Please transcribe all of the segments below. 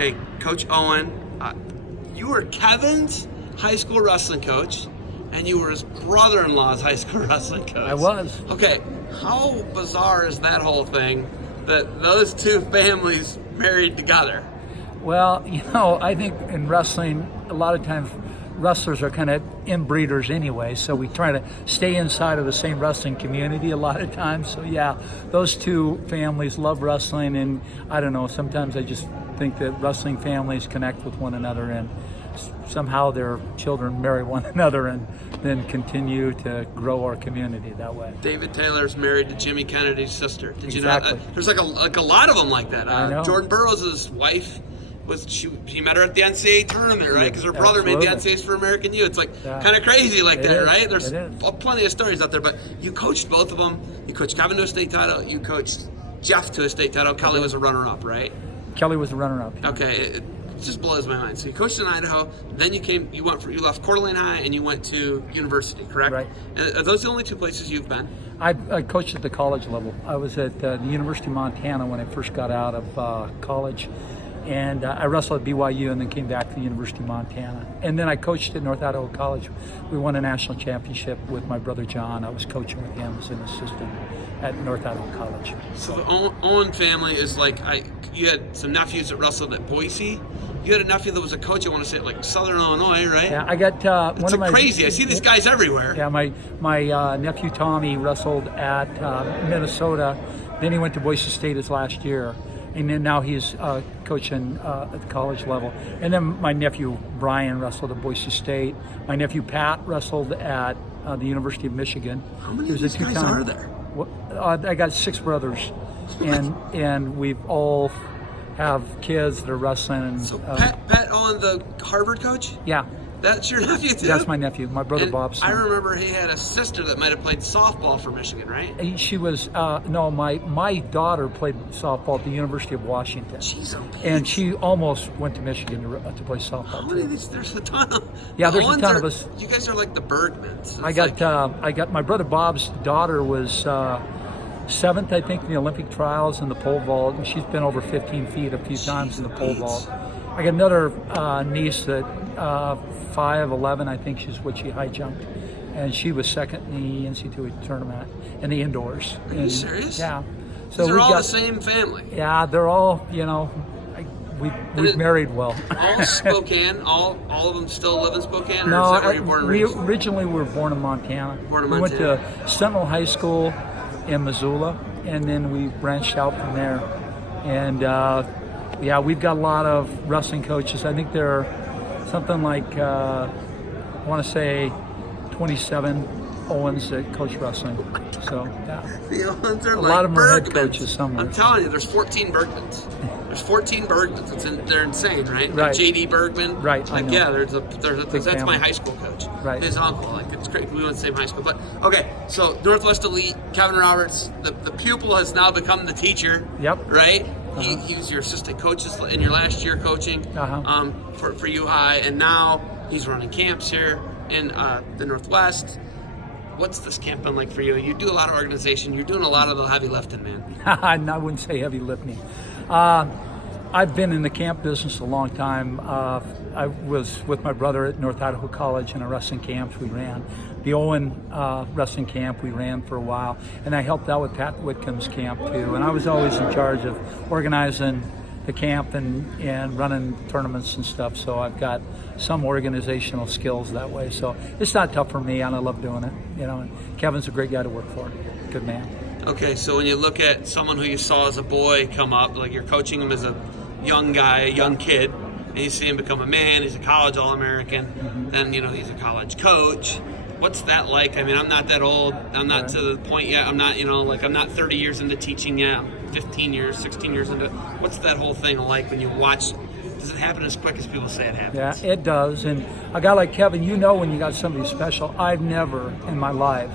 Okay, Coach Owen, you were Kevin's high school wrestling coach, and you were his brother-in-law's high school wrestling coach. I was. Okay, how bizarre is that whole thing that those two families married together? Well, I think in wrestling, a lot of times wrestlers are kind of inbreeders anyway, so we try to stay inside of the same wrestling community a lot of times. So yeah, those two families love wrestling, and I don't know, sometimes I just think that wrestling families connect with one another, and somehow their children marry one another and then continue to grow our community that way. David Taylor's married to Jimmy Kennedy's sister. Did Exactly. You know? There's like a lot of them like that. I know. Jordan Burroughs' wife she met her at the NCAA tournament, right? Because her brother made the NCAAs for American U. It's like kind of crazy like that, right? There's plenty of stories out there. But you coached both of them. You coached Kevin to a state title. You coached Jeff to a state title. Kelly was a runner-up, right? Kelly was a runner-up. Okay, it just blows my mind. So you coached in Idaho. Then you left Coeur d'Alene High and you went to university, correct? Right. Are those the only two places you've been? I coached at the college level. I was at the University of Montana when I first got out of college. And I wrestled at BYU and then came back to the University of Montana. And then I coached at North Idaho College. We won a national championship with my brother John. I was coaching with him as an assistant at North Idaho College. So the Owen family is like, you had some nephews that wrestled at Boise. You had a nephew that was a coach, I want to say, like Southern Illinois, right? Yeah, I got it's crazy. I see these guys everywhere. Yeah, my nephew Tommy wrestled at Minnesota. Then he went to Boise State his last year. And then now he's coaching at the college level. And then my nephew Brian wrestled at Boise State. My nephew Pat wrestled at the University of Michigan. How many of these guys are there? I got 6 brothers, and we've all have kids that are wrestling. And, so Pat Owen, the Harvard coach? Yeah. That's your nephew too? That's my nephew, my brother Bob's son. I remember he had a sister that might have played softball for Michigan, right? She was, no, my daughter played softball at the University of Washington. Jeez, and she almost went to Michigan to play softball. How many of these? There's a ton of. Yeah, there's a ton of us. You guys are like the Bergmans. I got my brother Bob's daughter was 7th, I think, in the Olympic trials in the pole vault, and she's been over 15 feet a few times in the pole vault. I got another niece that 5'11", I think she's what she high jumped, and she was 2nd in the NCAA tournament in the indoors. Are you serious? Yeah. So they're all the same family. Yeah, they're all we've married well. All Spokane. All of them still live in Spokane. Or No, is that where you're born and raised? Originally we were born in Montana. Born in Montana. Montana. We went to Sentinel High School in Missoula, and then we branched out from there. And yeah, we've got a lot of wrestling coaches. I think there are something like, I want to say 27 Owens that coach wrestling. So, yeah. The Owens are a like lot of them are head Bergmans. coaches somewhere. I'm telling you, there's 14 Bergmans. There's 14 Bergmans. They're insane, right? Right. Like J.D. Bergman. Right. Like, yeah, that's family. my high school coach. Right. His uncle. Like, it's great. We went to the same high school. But, okay, so Northwest Elite, Kevin Roberts, the pupil has now become the teacher. Yep. Right? He was your assistant coach in your last year coaching for U High, and now he's running camps here in the Northwest. What's this camp been like for you? You do a lot of organization. You're doing a lot of the heavy lifting, man. I wouldn't say heavy lifting. I've been in the camp business a long time. I was with my brother at North Idaho College in a wrestling camps we ran. The Owen wrestling camp we ran for a while, and I helped out with Pat Whitcomb's camp too. And I was always in charge of organizing the camp and running tournaments and stuff. So I've got some organizational skills that way. So it's not tough for me, and I love doing it. And Kevin's a great guy to work for. Good man. Okay, so when you look at someone who you saw as a boy come up, like you're coaching him as a young guy, a young kid, and you see him become a man, he's a college All-American, then, he's a college coach. What's that like? I mean, I'm not that old. I'm not to the point yet. I'm not, I'm not 30 years into teaching yet. I'm 15 years, 16 years into. What's that whole thing like when you watch? Does it happen as quick as people say it happens? Yeah, it does. And a guy like Kevin, when you got somebody special. I've never in my life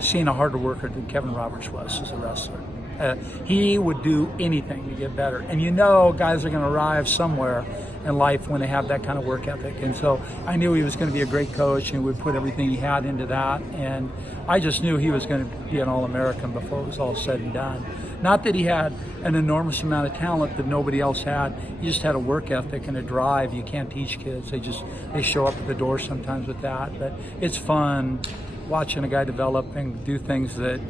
seen a harder worker than Kevin Roberts was as a wrestler. He would do anything to get better. And guys are going to arrive somewhere in life when they have that kind of work ethic. And so I knew he was going to be a great coach and would put everything he had into that. And I just knew he was going to be an All-American before it was all said and done. Not that he had an enormous amount of talent that nobody else had. He just had a work ethic and a drive. You can't teach kids. They show up at the door sometimes with that. But it's fun watching a guy develop and do things that,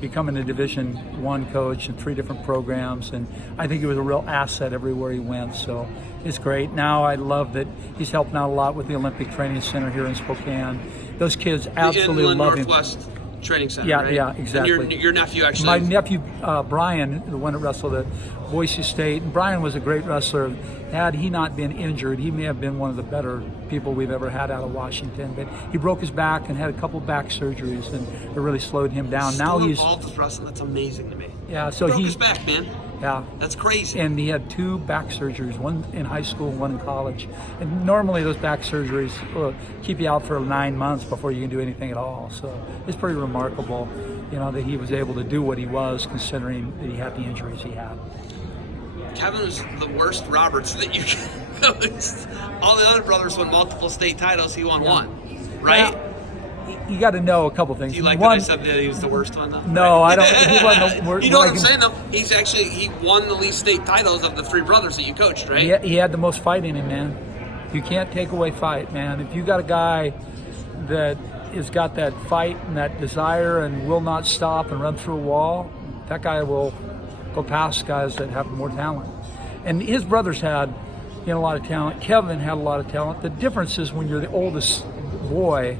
becoming a Division I coach in 3 different programs, and I think he was a real asset everywhere he went. So it's great. Now I love that he's helping out a lot with the Olympic Training Center here in Spokane. Those kids absolutely love him. Northwest Training Center, yeah, right? Yeah, exactly. And your nephew actually. My nephew Brian, the one that wrestled at Boise State, and Brian was a great wrestler. Had he not been injured, he may have been one of the better people we've ever had out of Washington. But he broke his back and had a couple back surgeries, and it really slowed him down. Still now he's involved with wrestling. That's amazing to me. Yeah, so broke he his back, man. Yeah, that's crazy. And he had 2 back surgeries, one in high school, one in college. And normally those back surgeries keep you out for 9 months before you can do anything at all. So it's pretty remarkable, that he was able to do what he was, considering that he had the injuries he had. Kevin was the worst Roberts that you coached. All the other brothers won multiple state titles. He won one, right? Well, you got to know a couple things. Do you like that I said that he was the worst one, though? No, I don't. He wasn't the worst. You know what I'm saying, though? He won the least state titles of the 3 brothers that you coached, right? He had the most fight in him, man. You can't take away fight, man. If you got a guy that has got that fight and that desire and will not stop and run through a wall, that guy will go past guys that have more talent. And his brothers had a lot of talent. Kevin had a lot of talent. The difference is when you're the oldest boy,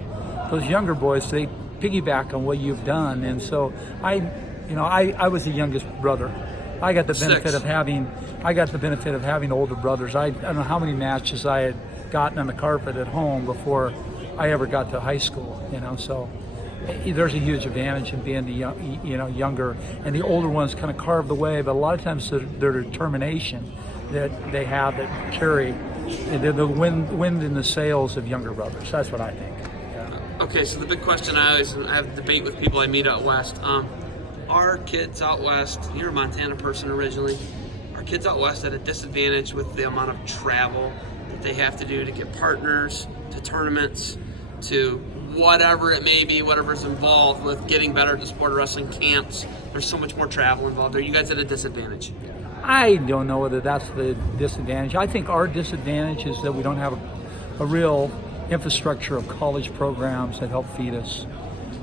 those younger boys, they piggyback on what you've done. And so I was the youngest brother. I got the benefit of having older brothers. I don't know how many matches I had gotten on the carpet at home before I ever got to high school. So there's a huge advantage in being the younger, and the older ones kind of carve the way. But a lot of times their determination that they have that carry the wind in the sails of younger brothers. That's what I think. Yeah. Okay, so the big question I have debate with people I meet out west. Are kids out west? You're a Montana person originally. Are kids out west at a disadvantage with the amount of travel that they have to do to get partners, to tournaments, to whatever it may be, whatever's involved with getting better at the sport of wrestling, camps? There's so much more travel involved. Are you guys at a disadvantage? I don't know whether that's the disadvantage. I think our disadvantage is that we don't have a real infrastructure of college programs that help feed us.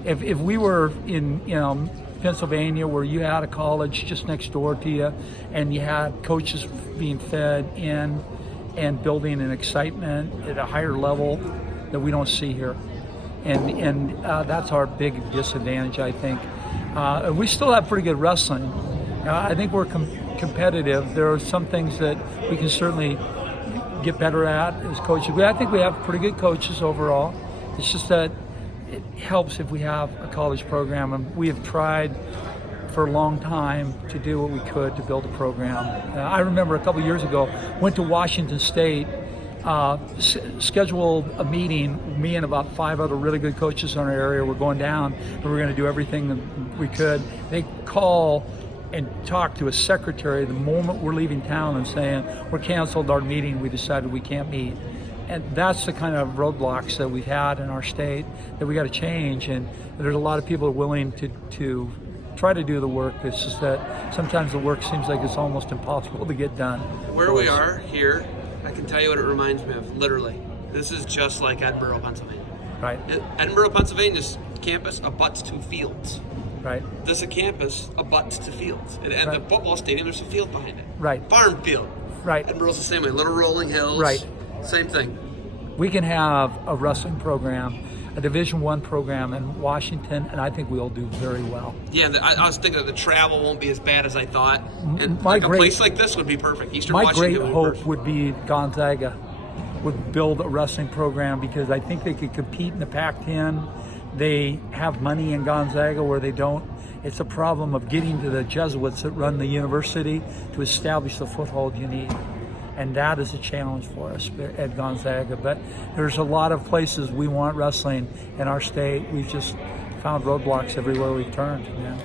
If we were in Pennsylvania, where you had a college just next door to you, and you had coaches being fed in and building an excitement at a higher level that we don't see here, and that's our big disadvantage, I think. We still have pretty good wrestling. I think we're competitive. There are some things that we can certainly get better at as coaches. I think we have pretty good coaches overall. It's just that it helps if we have a college program, and we have tried for a long time to do what we could to build a program. I remember a couple years ago, went to Washington State, scheduled a meeting, me and about 5 other really good coaches in our area were going down, and we were going to do everything that we could. They call and talk to a secretary the moment we're leaving town and saying, we're canceled our meeting, we decided we can't meet. And that's the kind of roadblocks that we've had in our state that we got to change. And there's a lot of people willing to try to do the work. It's just that sometimes the work seems like it's almost impossible to get done. Where we are here, I can tell you what it reminds me of, literally. This is just like Edinburgh, Pennsylvania. Right. Edinburgh, Pennsylvania's campus abuts 2 fields. Right. This campus abuts to fields. And Right. the football stadium, there's a field behind it. Right. Farm field. Right. Edinburgh's the same way. Little rolling hills. Right. Same thing. We can have a wrestling program, a Division I program in Washington, and I think we'll do very well. Yeah, I was thinking that the travel won't be as bad as I thought. And My like a place like this would be perfect. Eastern My Washington great would be hope perfect. would be Gonzaga would build a wrestling program, because I think they could compete in the Pac-10. They have money in Gonzaga where they don't. It's a problem of getting to the Jesuits that run the university to establish the foothold you need. And that is a challenge for us at Gonzaga. But there's a lot of places we want wrestling in our state. We've just found roadblocks everywhere we've turned, man.